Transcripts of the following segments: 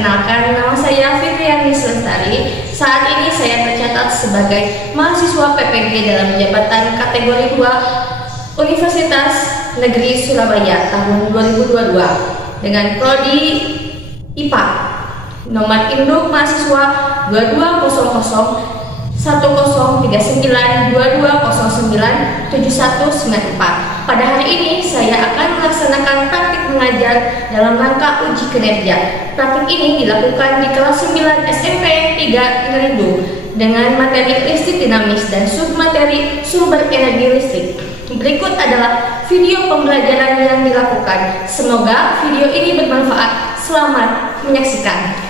Perkenalkan, nama saya Fitriani Lestari. Saat ini saya tercatat sebagai mahasiswa PPG dalam jabatan kategori 2 Universitas Negeri Surabaya tahun 2022 dengan prodi IPA. Nomor induk mahasiswa 2200 103922097194. Pada hari ini saya akan melaksanakan praktik mengajar dalam rangka uji kinerja. Praktik ini dilakukan di kelas 9 SMP 3 Ngerindu dengan materi listrik dinamis dan submateri sumber energi listrik. Berikut adalah video pembelajaran yang dilakukan. Semoga video ini bermanfaat. Selamat menyaksikan.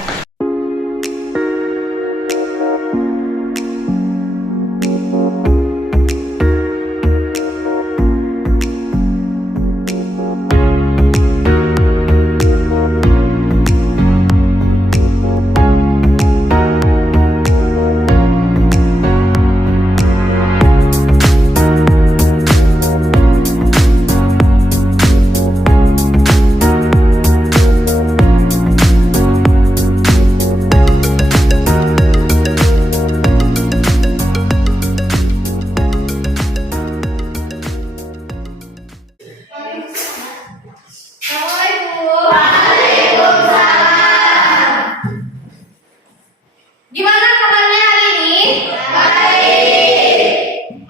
Gimana kabarnya hari ini? Baik.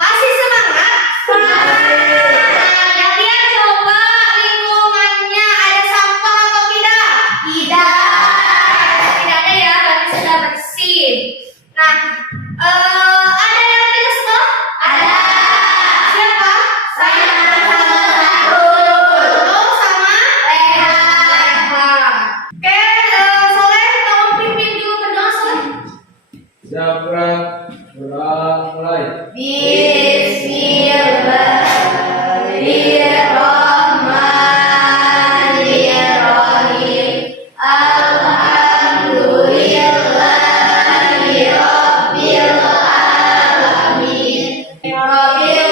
Masih semangat? Semangat. Kalian coba lingkungannya ada sampah atau tidak? Tidak. Tidak ada ya, berarti sudah bersih. Nah, ada yang tidak suka? Ada. Siapa? Saya. Oh, sama? Rehan. Oke, Soleh, tolong pimpin dulu berdoa, Soleh. Mulai. Bismillahirrahmanirrahim. Alhamdulillahirabbil alamin. Rabbil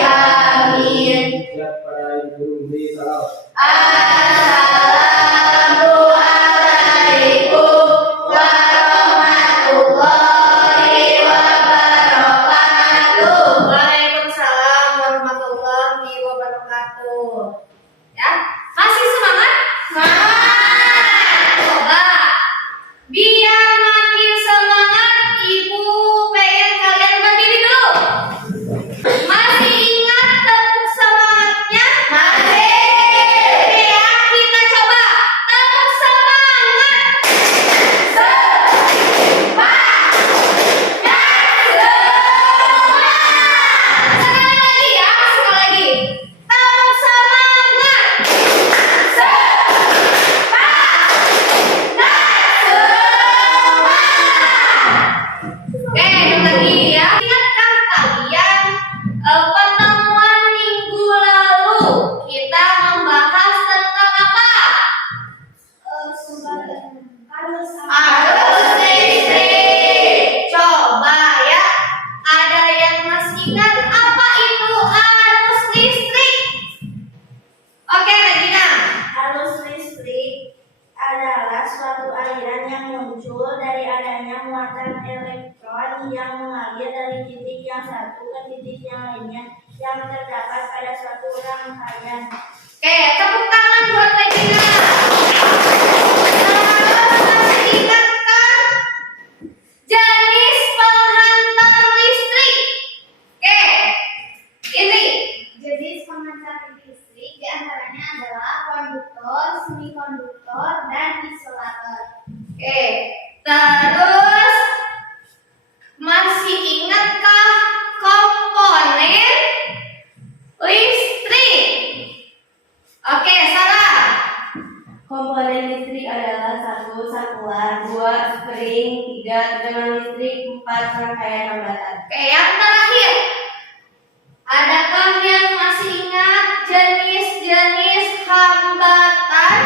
amin. Siapa ibu di salam? Assalamualaikum warahmatullahi wabarakatuh. Waalaikumsalam warahmatullahi wabarakatuh. Ya, masih semangat? Semangat. Coba biar makin semangat, Ibu pengen kalian berdiri dulu. Masih ingat tepuk semangatnya? Masih. Ya, kita coba tepuk semangat. Sekali lagi ya, sekali lagi. Tepuk semangat. Oke, itu lagi ya. Ingatkan kalian pertemuan minggu lalu kita membahas tentang apa? Arus listrik. Coba ya, ada yang masih ingat apa itu arus listrik? Oke, Regina. Arus listrik adalah suatu aliran yang muncul dari adanya muatan elektron yang mengalir dari titik yang satu ke titik yang lainnya yang terdapat pada suatu rangkaian. Oke, tepuk tangan buat Regina. Masih ingat kan jenis penghantar listrik? Oke, ini Jenis penghantar listrik diantaranya adalah konduktor, semikonduktor, dan isolator. Oke, terus masih ingatkah komponen listrik? Oke, Sarah. Komponen listrik adalah 1. Satuan, 2. Spring, 3. Tegangan listrik, 4. Rangkaian hambatan. Oke, yang terakhir. Adakah yang masih ingat jenis-jenis hambatan?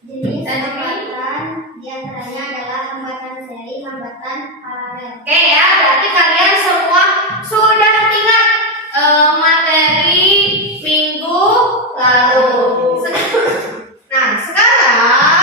Jenis Dan hambatan diantaranya adalah hambatan seri, hambatan paralel. Oke ya, berarti kalian semua sudah ingat materi minggu lalu. Nah, sekarang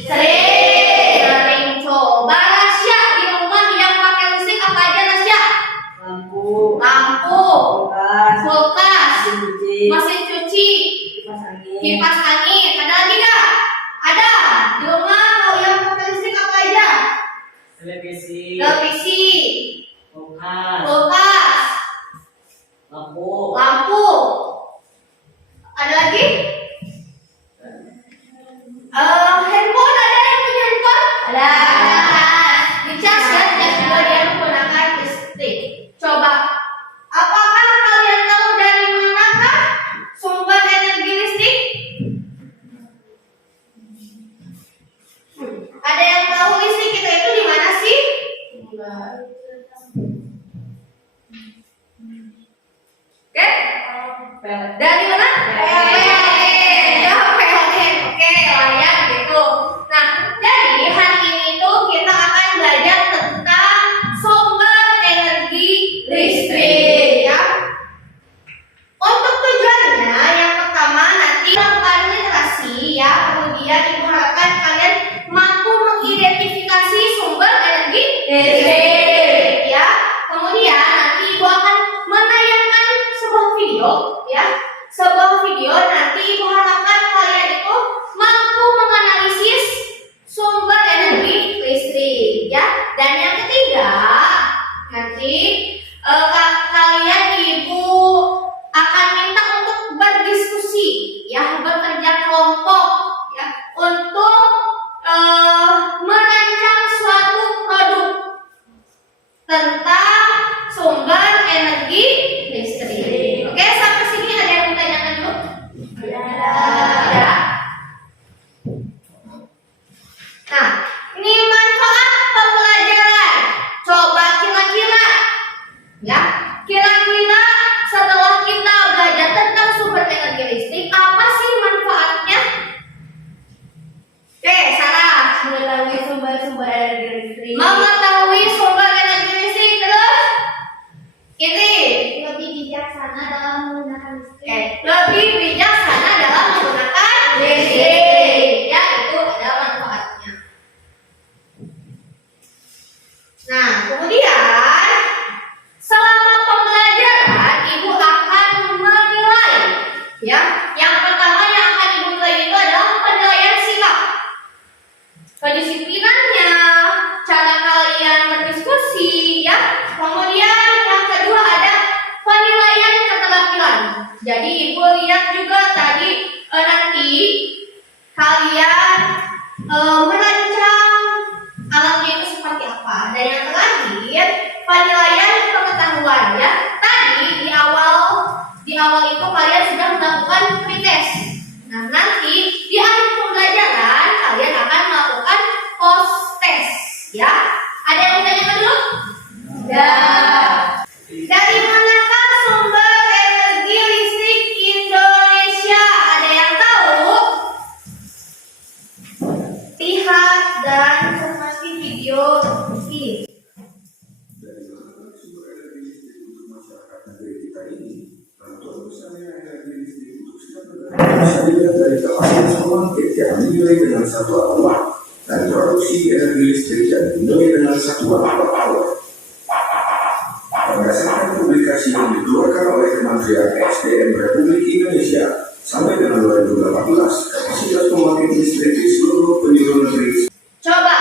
Sering. Coba Nasya di rumah yang pakai listrik apa aja Nasya? Lampu, Lampu, kulkas, kulkas, mesin cuci, mesin cuci, kipas angin, kipas angin. Ada lagi nggak? Ada. Di rumah mau yang pakai listrik apa aja? televisi, Televisi, kulkas, kulkas, lampu, lampu. Ada lagi? Handphone, ada yang punya handphone? Ada. Dicas ya, dan juga dia menggunakan listrik. Coba, apakah kalian tahu dari manakah sumber energi listrik? Ada yang tahu listrik kita itu di mana sih? Oke? Dari mana? PLN. Ya, PLN. Oke, layak gitu. Nah, jadi hari ini tuh kita akan belajar tentang sumber energi listrik ya. Untuk tujuannya yang pertama nanti melakukan literasi ya, kemudian ibu harapkan kalian mampu mengidentifikasi sumber energi listrik ya. Kemudian nanti ibu akan menayangkan sebuah video ya. Sebuah video nanti ibu harapkan kalian itu mampu menganalisis sumber energi listrik ya. Dan yang ketiga nanti kalian ibu akan minta untuk berdiskusi ya, bekerja kelompok ya, untuk merancang suatu produk tentang sumber energi listrik. Oke, sampai sini ada yang ditanyakan dulu? Ada. Nah, ini manfaat pembelajaran. Coba kira-kira ya, kira-kira setelah kita belajar tentang sumber energi listrik, apa sih manfaatnya? Oke, Sarah. mengetahui sumber-sumber energi listrik, Mengetahui sumber energi listrik, terus ini Lebih bijaksana dalam menggunakan listrik. lebih bijaksana dalam menggunakan listrik. Ya, itu ada manfaatnya. Nah, kemudian selama pembelajaran ibu akan menilai ya. Yang pertama yang akan ibu nilai itu adalah penilaian sikap, kedisiplinannya, cara kalian berdiskusi ya. Kemudian yang kedua ada penilaian keterampilan. Jadi ibu lihat juga tadi nanti kalian merancang alatnya itu seperti apa. Dan yang terakhir penilaian pengetahuan ya. Tadi di awal itu kalian sudah melakukan pretest. Nah, nanti di akhir pembelajaran kalian akan melakukan post test ya. Ada yang ditanyakan dulu? Ya. Dari manakah sumber energi listrik Indonesia? Ada yang tahu? Lihat dan cermati video ini. Dari mana sumber energi listrik untuk masyarakat negeri kita ini? Bantuan besarnya energi listrik untuk setiap negara bisa dilihat dari kapasitas pembangkit yang dinilai dengan satuan watt dan produksi energi listrik yang dinilai dengan satuan power. Berdasarkan publikasi yang dikeluarkan oleh Kementerian SDM Republik Indonesia sampai dengan 2018, kapasitas pembangkit listrik di seluruh penjuru negeri. Coba,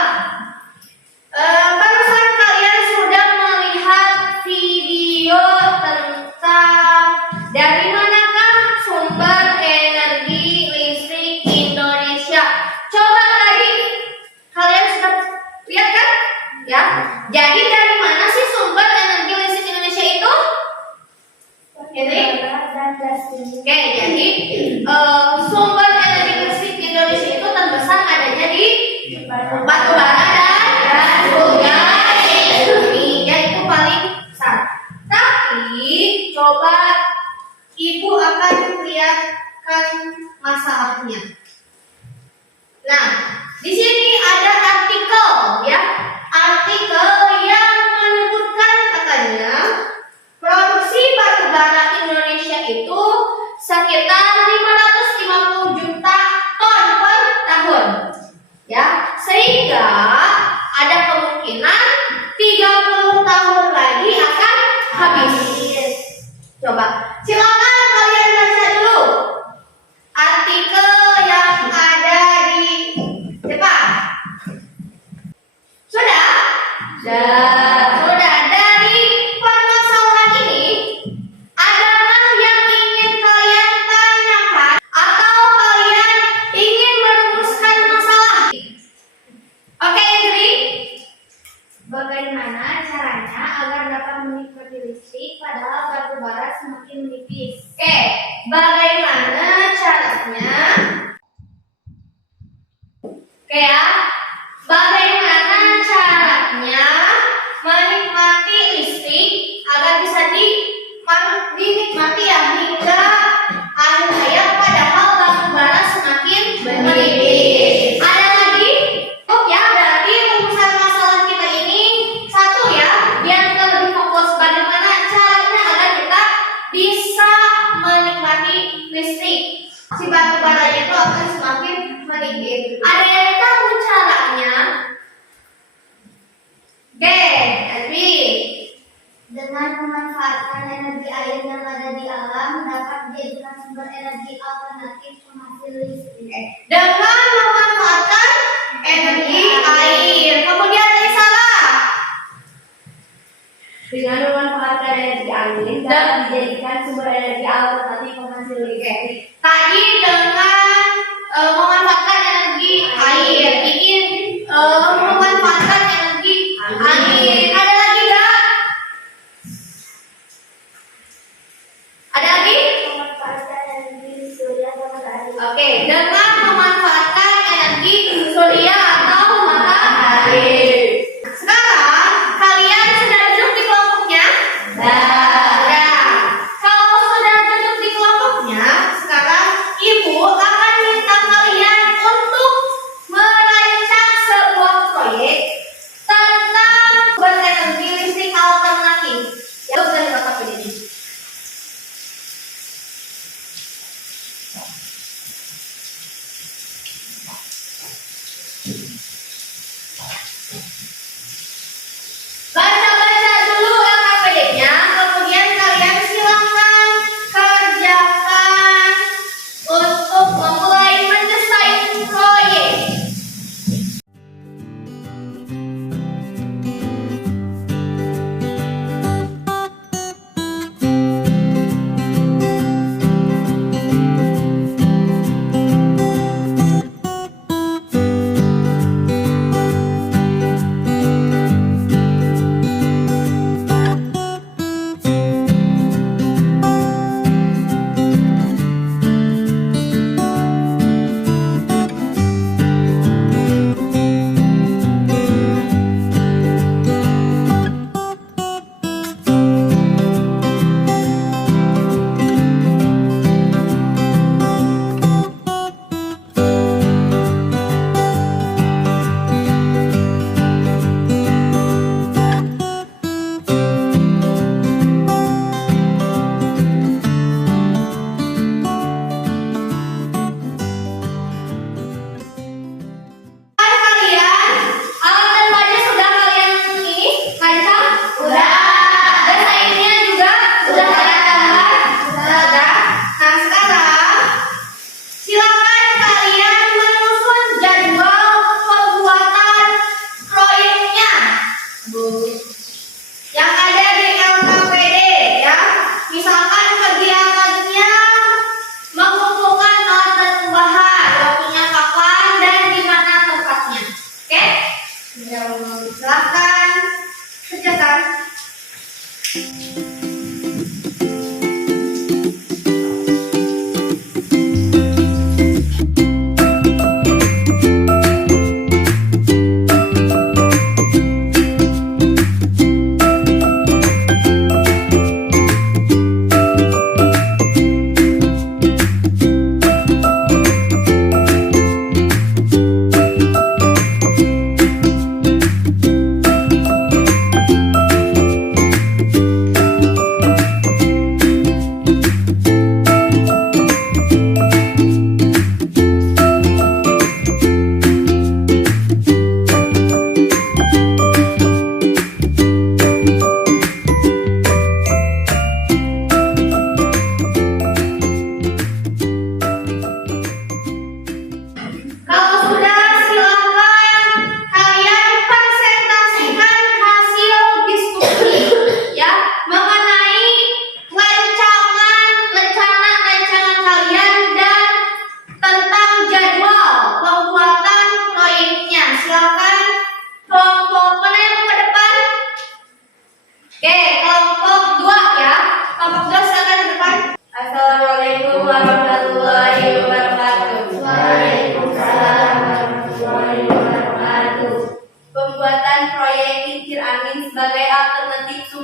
barusan kalian sudah melihat video tentang dari manakah sumber energi listrik Indonesia. Coba tadi kalian sudah lihat kan? Ya. Jadi dari mana sih sumber energi listrik Indonesia itu? Ini. Dan gas bumi. Oke, jadi sumber energi listrik Indonesia itu terbesar adanya di batu bara dan juga bumi, yaitu paling besar. Tapi coba ibu akan lihatkan masalahnya. Nah, di sini ada artikel ya, artikel yang menyebutkan katanya produksi batu bara Indonesia itu sekitar 550 juta ton per tahun. Ya, Sudah, dari permasalahan ini, adakah yang ingin kalian tanyakan atau kalian ingin merumuskan masalah? Oke, Indri. Bagaimana caranya agar dapat menikmati listrik padahal batu bara semakin menipis? Oke, bagaimana caranya? Oke ya, bagaimana caranya menikmati listrik agar bisa dinikmati ya hingga akhir hayat padahal batu bara semakin menipis. Ada lagi? Oh ya, berarti rumusan masalah kita ini satu ya, biar kita lebih fokus bagaimana caranya agar kita bisa menikmati listrik. Si batu bara itu akan semakin menipis. Ada yang tahu caranya? Oke, Edwi. Dengan memanfaatkan energi air yang ada di alam dapat dijadikan sumber energi alternatif penghasil listrik. Dengan memanfaatkan energi air. Kemudian dari salah. Dengan memanfaatkan energi angin dapat dijadikan sumber energi alternatif penghasil listrik. Tadi dengan memanfaatkan energi air. Ini memanfaatkan energi air. Ada lagi nggak? Ada lagi? Memanfaatkan energi surya dan matahari. Oke, dengan memanfaatkan energi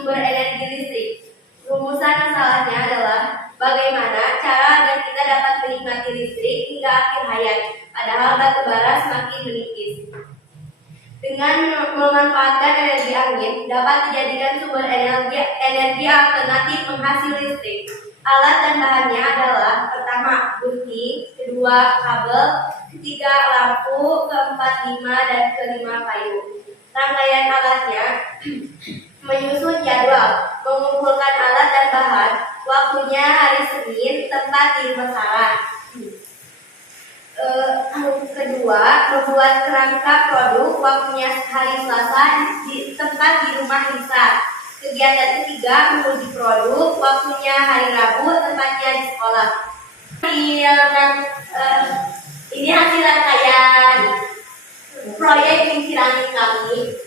sumber energi listrik. Rumusan masalahnya adalah bagaimana cara agar kita dapat menikmati listrik hingga akhir hayat, padahal batu bara semakin menipis. Dengan memanfaatkan energi angin, dapat dijadikan sumber energi alternatif penghasil listrik. Alat dan bahannya adalah pertama, gunting, kedua, kabel, ketiga, lampu, keempat, dan kelima, kayu. Rangkaian alatnya menyusun jadwal, mengumpulkan alat dan bahan, waktunya hari Senin, tempat di Masalah. Kedua, membuat kerangka produk, waktunya hari Selasa, di tempat di rumah Lisa. Kegiatan ketiga, menguji produk, waktunya hari Rabu, tempatnya di sekolah. Ini hasil rangkaian proyek kincir kami.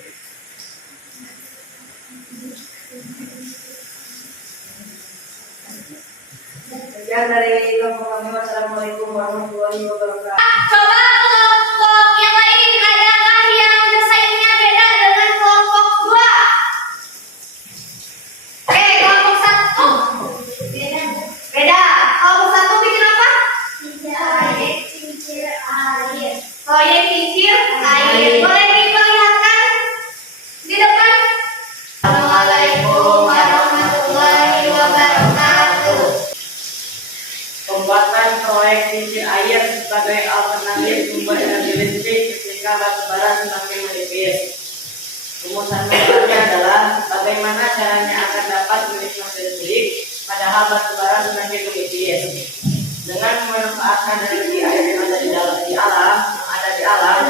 Sekian dari kelompok kami. Wassalamualaikum warahmatullahi wabarakatuh. Coba kelompok yang lain adakah yang desainnya beda dengan kelompok 2? Kelompok 1 beda. Kelompok 1 bikin apa? Cincir air. Proyek kincir air. Boleh diperlihatkan di depan? Assalamualaikum warahmatullahi wabarakatuh. Pembuatan proyek kincir air sebagai alternatif sumber energi listrik ketika batu bara semakin menipis. Rumusan masalahnya adalah bagaimana caranya agar dapat menikmati listrik padahal batu bara semakin menipis. Dengan memanfaatkan energi air yang ada di alam,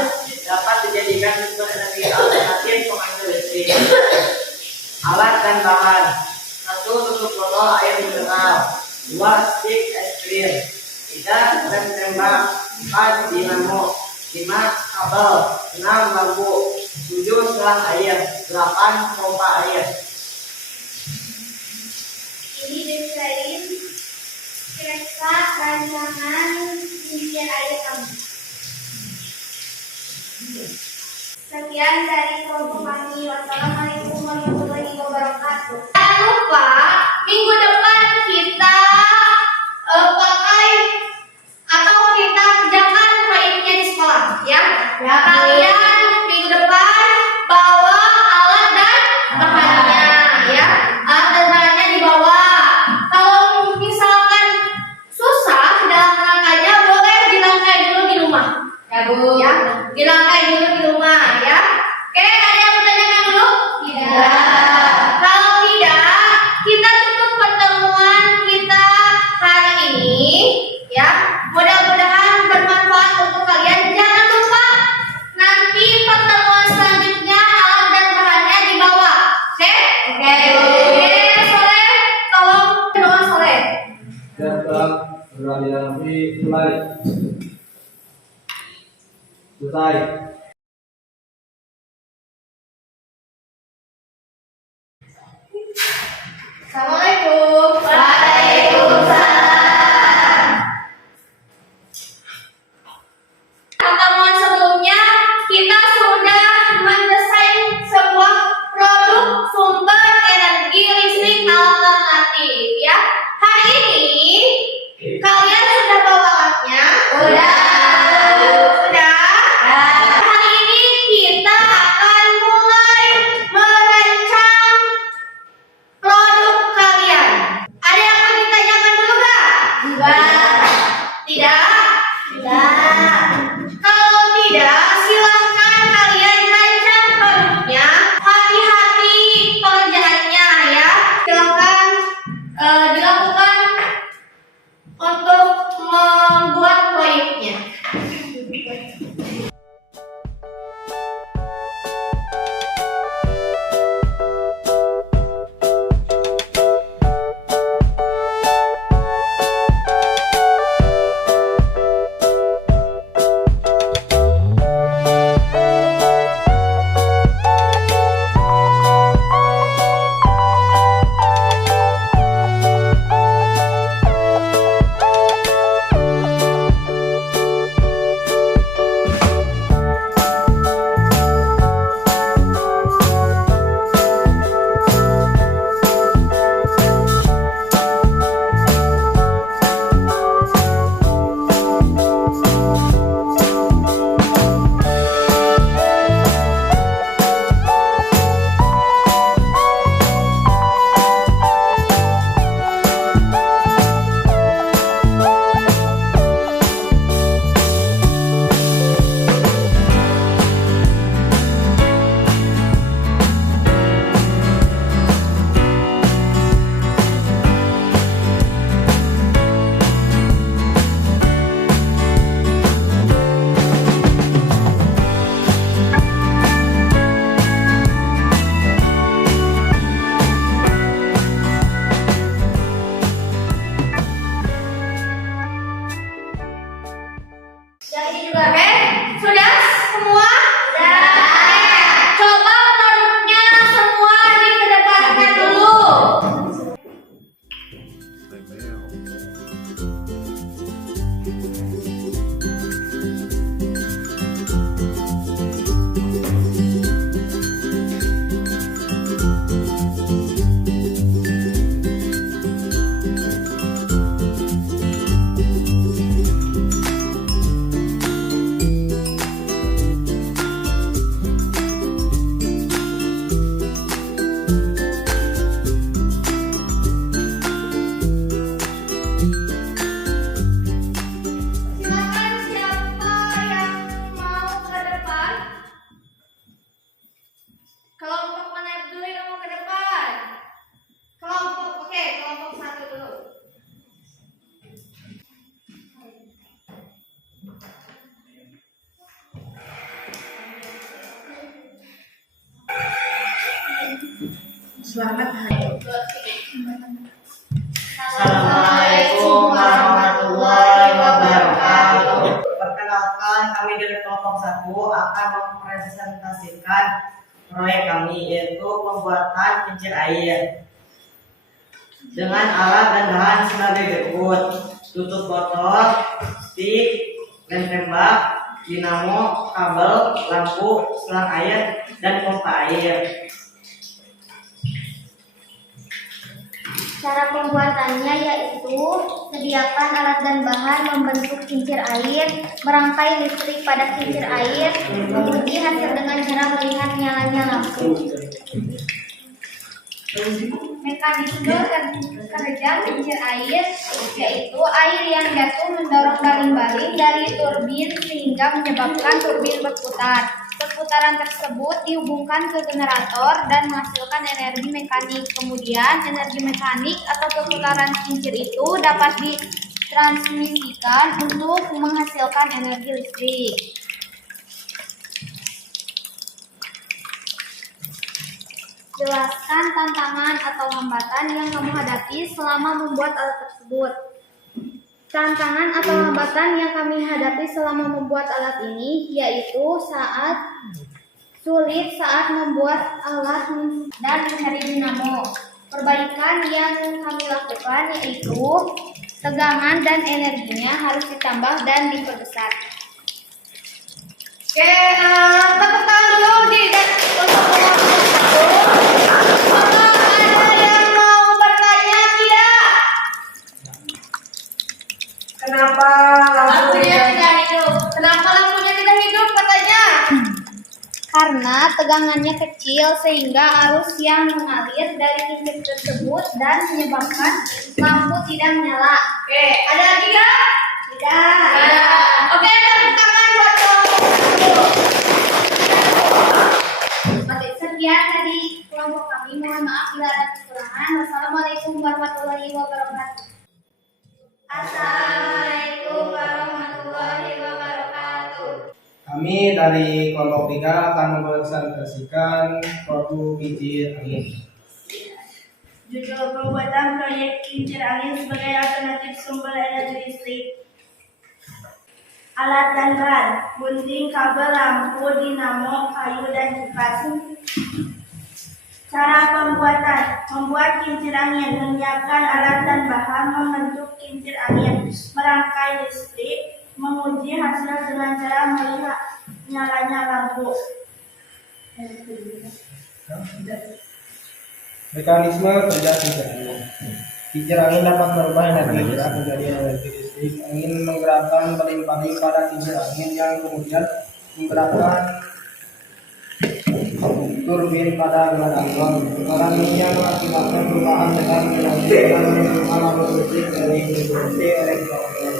dapat dijadikan sumber energi alternatif penghasil listrik. Alat dan bahan: 1. Tutup botol air mineral, 2. Stik es krim, 3. Rem tembak, 4. Dinamo, 5. Kabel, 6. Lampu, 7. Selang air, 8. Pompa air. Ini desain kereta rancangan kincir air kami. Sekian dari kelompok kami. Wassalamualaikum warahmatullahi wabarakatuh. Jangan lupa minggu depan kita pakai atau kita kerjakan proyeknya di sekolah, ya. Kalian minggu depan bawa alat dan bahannya, ya. Alat dan bahannya dibawa. Kalau misalkan susah dalam rangkanya, boleh dirangkai dulu di rumah, ya Bu. Ya, dirangkai dulu di rumah, ya. Oke, ada yang bertanyakan dulu? Tidak. Kalau tidak, kita tutup pertemuan kita hari ini, ya. Mudah-mudahan bermanfaat untuk kalian. Jangan lupa nanti pertemuan selanjutnya alat dan bahannya dibawa. Oke? Oke. Soleh, tolong doa Soleh. Dan telah berhati-hati mulai. Selesai. Assalamualaikum. Waalaikumsalam. Pertemuan sebelumnya kita sudah mendesain sebuah produk sumber energi listrik alternatif, ya. Hari ini kalian sudah bawa alatnya? Sudah. Hari ini kita akan mulai merancang produk kalian. Selamat hari. Assalamualaikum warahmatullahi wabarakatuh. Perkenalkan, kami dari kelompok 1 akan mempresentasikan proyek kami, yaitu pembuatan kincir air dengan alat dan bahan sebagai berikut: tutup botol, stik, lem tembak, dinamo, kabel, lampu, selang air, dan pompa air. Cara pembuatannya yaitu sediakan alat dan bahan membentuk kincir air, merangkai listrik pada kincir air, menguji hasil dengan cara melihat nyalanya lampu. Mekanisme kerja kincir air yaitu air yang jatuh mendorong baling-baling dari turbin sehingga menyebabkan turbin berputar. Perputaran tersebut dihubungkan ke generator dan menghasilkan energi mekanik. Kemudian energi mekanik atau perputaran kincir itu dapat ditransmisikan untuk menghasilkan energi listrik. Jelaskan tantangan atau hambatan yang kamu hadapi selama membuat alat tersebut. Tantangan atau hambatan yang kami hadapi selama membuat alat ini yaitu sulit saat membuat alat dan mencari dinamo. Perbaikan yang kami lakukan yaitu tegangan dan energinya harus ditambah dan diperbesar. Oke, tepuk tangan dulu untuk kelompok 1. Apakah ada yang mau bertanya? Tidak. Kenapa Lampunya tidak hidup. Kenapa lampunya tidak hidup katanya? Karena tegangannya kecil sehingga arus yang mengalir dari kincir tersebut dan menyebabkan lampu tidak menyala. Oke, ada lagi nggak? Tidak. Ada. Oke, tepuk tangan buat kelompok 1. Sekian dari kelompok kami. Mohon maaf bila ada kekurangan. Wassalamualaikum warahmatullahi wabarakatuh. Assalamualaikum warahmatullahi wabarakatuh. Kami dari kelompok 3 akan mempresentasikan produk kincir angin. Judul pembuatan proyek kincir angin sebagai alternatif sumber energi listrik. Alat dan bahan: gunting, kabel, lampu, dinamo, kayu, dan kipas. Cara pembuatan: membuat kincir angin, menyiapkan alat dan bahan, membentuk kincir angin, merangkai listrik, menguji hasil dengan cara melihat nyalanya lampu. Mekanisme kerja kincir angin. Kincir angin dapat merubah energi gerak menjadi energi listrik. Angin menggerakkan baling-baling pada kincir angin yang kemudian menggerakkan turbin pada generator. Getaran ini yang mengakibatkan perubahan dengan energi dan menimbulkan arus listrik dari industri elektronik.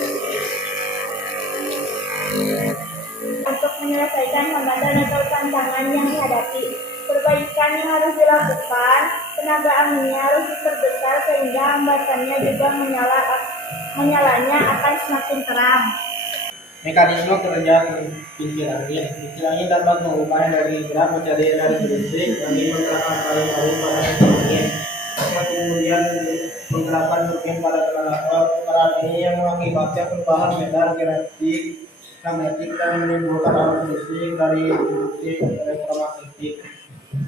Untuk menyelesaikan hambatan atau tantangan yang dihadapi, perbaikan yang harus dilakukan, tenaga anginnya harus diperbesar sehingga hambatannya juga menyalanya akan semakin terang. Mekanisme kerja kincir angin. Kincir angin dapat mengubah energi gerak menjadi energi listrik dan menggerakkan baling-baling pada kincir angin. Yang kemudian menggerakkan turbin pada generator. Getaran ini yang mengakibatkan perubahan medan magnetik dan menimbulkan arus listrik dari industri elektromagnetik.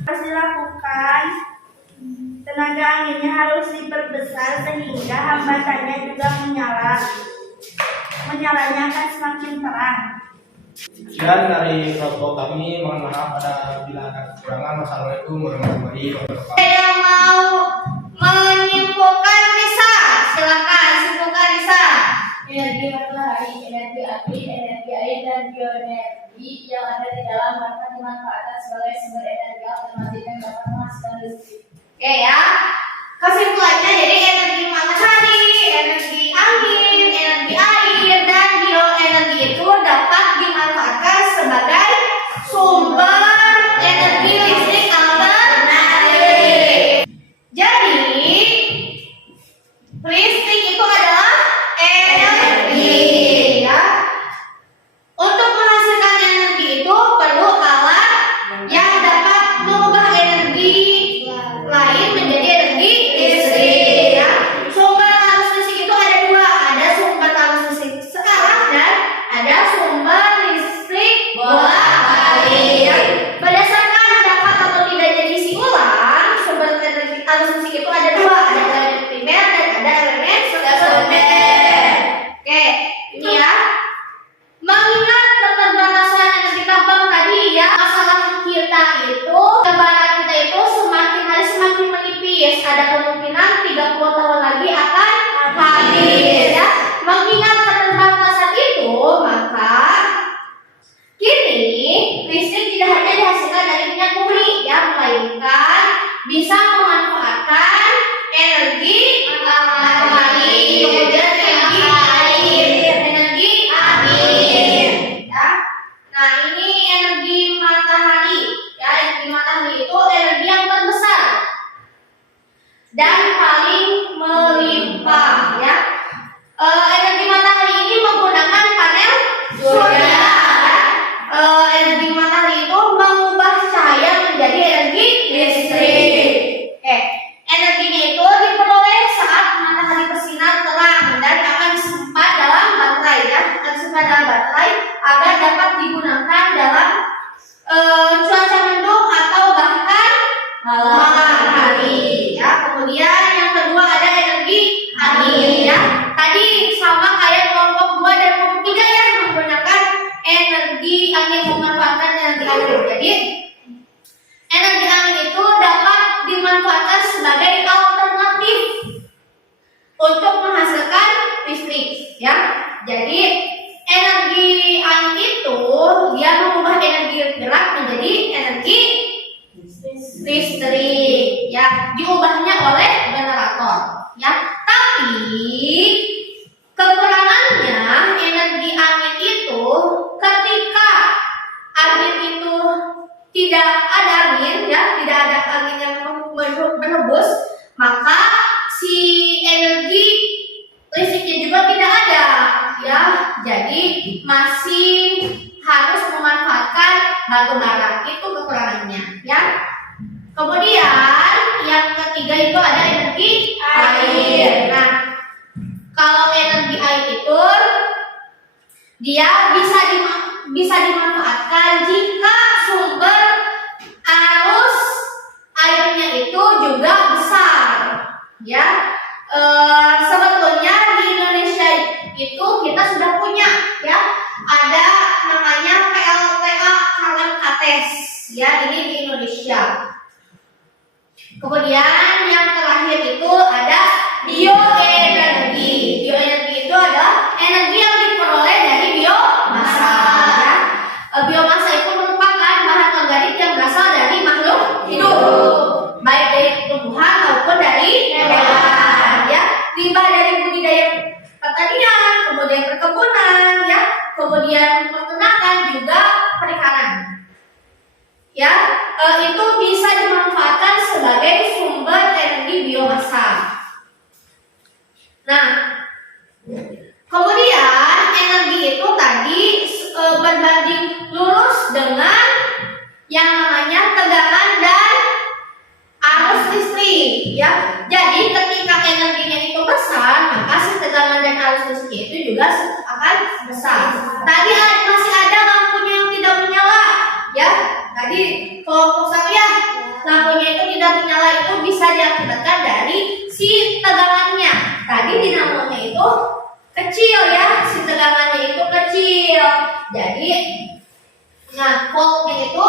Harus dilakukan, tenaga anginnya harus diperbesar sehingga hambatannya juga menyalanya akan semakin terang. Sekian dari kelompok kami. Mohon maaf bila ada kekurangan. Wassalamualaikum warahmatullahi wabarakatuh. Yang mau menyimpulkan Risa, silakan simpulkan Risa. Energi matahari, energi api, energi air, dan bioenergi yang ada di dalam dapat dimanfaatkan sebagai sumber energi alternatif yang dapat menghasilkan listrik. Oke ya, kesimpulannya jadi energi matahari, energi angin, energi air, dan bioenergi itu dapat dimanfaatkan sebagai sumber energi listrik alternatif. Jadi listrik itu adalah energi ya. Untuk menghasilkan energi itu perlu alat yang dapat mengubah energi lain energi angin itu dapat dimanfaatkan sebagai alternatif untuk menghasilkan listrik, ya. Jadi energi angin itu dia mengubah energi gerak menjadi energi listrik, ya, diubahnya oleh generator, ya. Tapi kekurangannya energi angin itu ketika angin itu tidak ada angin, ya, tidak ada angin yang berhembus, maka si energi listriknya juga tidak ada, ya. Jadi masih harus memanfaatkan batu bara, itu kekurangannya, ya. Kemudian yang ketiga itu ada energi air. Nah, kalau energi air itu dia bisa dimanfaatkan jika sumber arus airnya itu juga besar, ya. Sebetulnya di Indonesia itu kita sudah punya, ya, ada namanya PLTA Karangkates, ya, ini di Indonesia. Kemudian yang terakhir itu ada bioenergi. Bioenergi itu adalah energi yang diperoleh dari biomasa, ya. Biomasa itu merupakan bahan organik yang berasal dari makhluk hidup, baik dari tumbuhan maupun dari hewan, ya. Limbah dari budidaya pertanian, kemudian perkebunan, ya, kemudian peternakan juga perikanan, ya. Itu bisa dimanfaatkan sebagai sumber energi biomasa. Nah, kemudian energi itu tadi berbanding lurus dengan yang namanya tegangan dan arus listrik, ya. Jadi ketika energinya itu besar, maka si tegangan dan arus listrik itu juga akan besar. Tadi masih ada lampunya yang tidak menyala, ya. Tadi kelompok saya lampunya itu tidak menyala, itu bisa diakibatkan dari si tegangannya. Tadi dinamonya itu kecil, ya, si tegangannya itu kecil. Jadi, nah, voltnya itu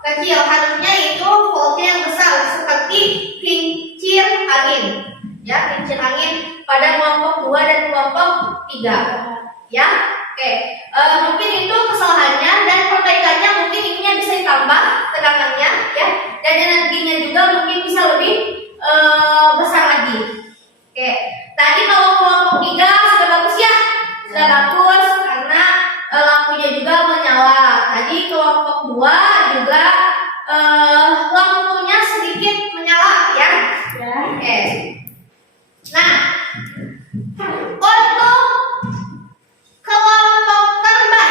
kecil, harusnya itu voltnya yang besar seperti kincir angin, ya, kincir angin pada kelompok 2 dan kelompok 3, ya. Oke, mungkin itu kesalahannya dan perbaikannya, mungkin ininya bisa ditambah tegangannya, ya, dan energinya juga mungkin bisa lebih besar lagi. Oke, tadi kalau kelompok 3 sudah bagus, ya, sudah bagus karena lampunya juga menyala. Tadi kelompok 2 juga lampunya sedikit menyala, ya. Oke. Nah, untuk kelompok terbaik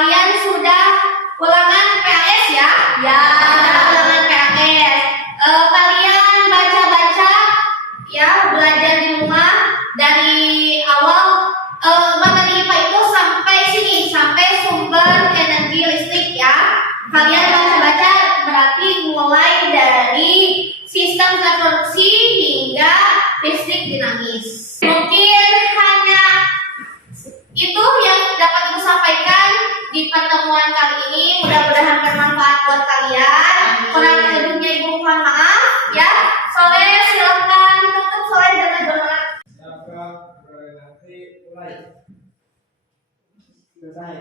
kalian sudah ulangan PAS ya? Ya. Sudah ulangan PAS. Kalian baca-baca ya, belajar di rumah dari awal materi IPA itu sampai sini, sampai sumber energi listrik ya. Kalian baca-baca berarti mulai dari sistem reproduksi hingga listrik dinamis. Mungkin hanya itu yang dapat aku sampaikan di pertemuan kali ini. Mudah-mudahan bermanfaat buat kalian. Kurang lebihnya Ibu mohon maaf ya. Soleh silakan tutup Soleh dengan doa. Siapa nanti mulai selesai.